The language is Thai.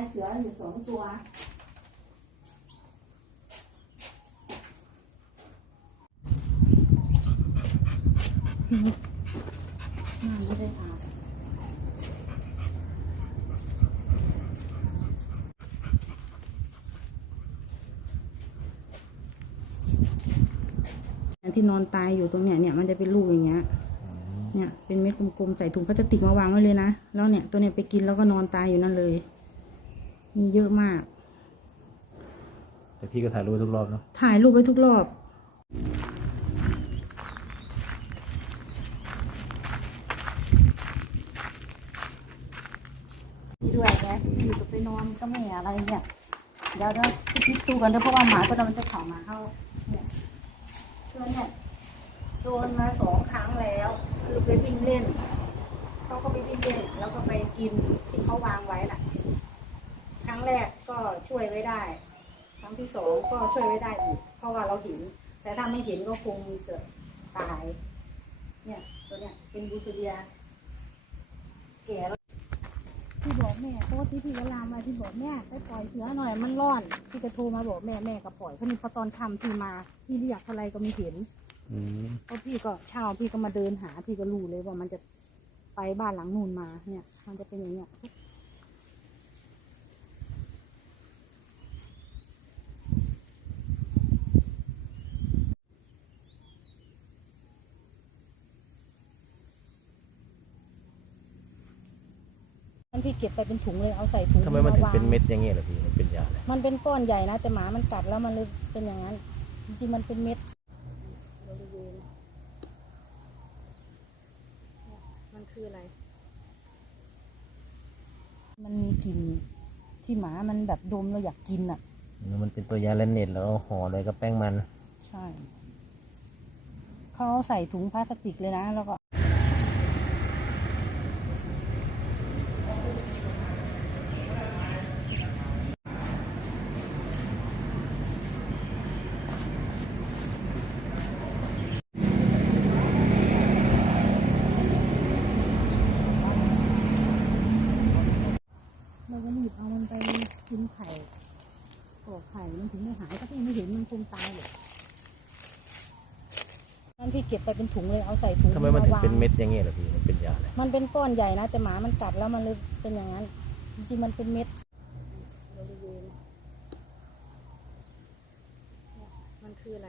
อยู่สองตัวน้ำไม่ได้อาบที่นอนตายอยู่ตรงเนี้ยเนี่ยมันจะเป็นลูกอย่างเงี้ย เนี่ยเป็นเม็ดกลมๆใส่ถุงพลาสติกมาวางไว้เลยนะ แล้วเนี่ยตัวเนี้ยไปกินแล้วก็นอนตายอยู่นั่นเลย มีเยอะมาก แต่พี่ก็ถ่ายรูปทุกรอบเนาะ ถ่ายรูปไว้ทุกรอบ นี่ด้วยไงอยู่กับไปนอนก็ไม่อะไรเนี่ย เดี๋ยวเดี๋ยวพิดตูกันด้วยเพราะว่าหมาก็มันจะเข่ามาเข้าเนี่ยตัวเนี่ยโดนมาสองครั้งแล้ว คือไปวิ่งเล่นเขาก็ไปวิ่งเล่นแล้วก็ไปกินที่เขาวางไว้น่ะ ครั้งแรกก็ช่วยไว้ได้ ครั้งที่สองก็ช่วยไว้ได้อีก เพราะว่าเราเห็น แต่ถ้าไม่เห็นก็คงเกิดตาย เนี่ยตัวเนี้ยเป็นบูตูเรียแก่แล้วที่บอกแม่โต๊ะที่พี่วลามมาที่บอกแม่ไปปล่อยเสือหน่อยมันร้อนพี่จะโทรมาบอกแม่แม่ก็ปล่อยเพราะนี่พอตอนทำพี่มาพี่เรียกอะไรก็ไม่เห็นอืมเพราะพี่ก็เช่าพี่ก็มาเดินหาพี่ก็รู้เลยว่ามันจะไปบ้านหลังนู่นมาเนี่ย มันจะเป็นอย่างเนี้ย มันพี่เก็บไปเป็นถุงเลยเอาใส่ถุงทำไมมันถึงาวางเป็นเม็ดอย่างเงี้ยล่ะพี่มันเป็นยาอะไรมันเป็นก้อนใหญ่นะแต่หมามันกัดแล้วมันเลยเป็นอย่างนั้นจริงๆมันเป็นเม็ดบริเวณเนี่ยมันคืออะไร มันมีกลิ่นที่หมามันแบบดมเราอยากกินอะ มันเป็นตัวยาแลนเน็ตแล้วห่อเลยกับแป้งมัน ใช่เขาเอาใส่ถุงพลาสติกเลยนะ แล้วก็ เราก็รีบเอามันไปกินไข่กรอกไข่มันถึงไม่หายถ้าพี่ไม่เห็นมันคงตายเลยนั่นพี่เก็บไปเป็นถุงเลยเอาใส่ถุงทำไมมันถึงาวางเป็นเม็ดอย่างเงี้ยล่ะพี่มันเป็นยาอะไรมันเป็นก้อนใหญ่นะแต่หมามันกัดแล้วมันเลยเป็นอย่างนั้น จริงๆมันเป็นเม็ดบริเวณเนี่ยมันคืออะไร